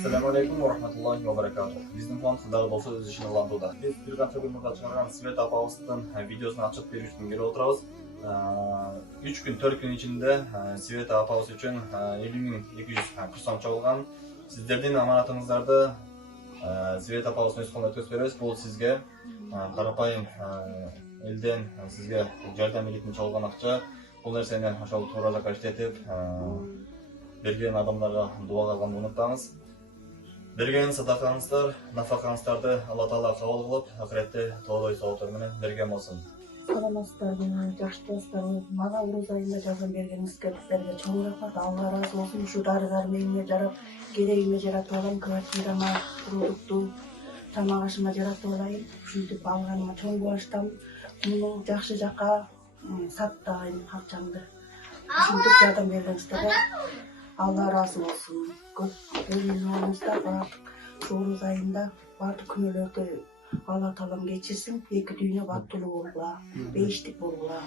Assalamu alaikum wa rahmatullahi wa barakatuh. Bizning fond dal bolsa o'z ishini oladi. Biz bir qancha kunlarda chiqargan Sveta apamızdan videosini açıp berishni kelib o'tiramiz. 3 kun 4 kun ichida Sveta apamiz uchun 20.200 kursant olgan. Sizlarning amanatыңыздарда Sveta apamızning o'z qo'lida o'tkazib beramiz. Bu sizga qarapayım elden sizga yordam berетін çalgan ақша. Бұл нәрсені ошол туура жакка иштетип, берген адамдарга дуа кылганды унутпаңыз. Берген садакаңыздар, нафакаңыздарды Алла Таала кабыл кылып, акыретте тоолой сооптор менен берген болсун. Саламатсыздарбы, жакшысыздарбы? Мага уруз айында жазып бергениңизге силерге чоң рахмат. Алла ыраазы болсун. Ушу дарыгар мениңе жарап, керегиме жаратып алам, квартирама, продукту, тамак ашыма жаратып алайын. Ушинтип алганыма чоң кубанычтамын. Муну жакшы жакка саттайын акчамды. Ушинтип жардам бергениңизге Алла ыраазы болсун. Көп үйүңүздө бардык уруз айында бардык күнөөлөрдү Алла Таалам кечирсин. Эки дүйнө баттылуу болгула, бейиштик болгула.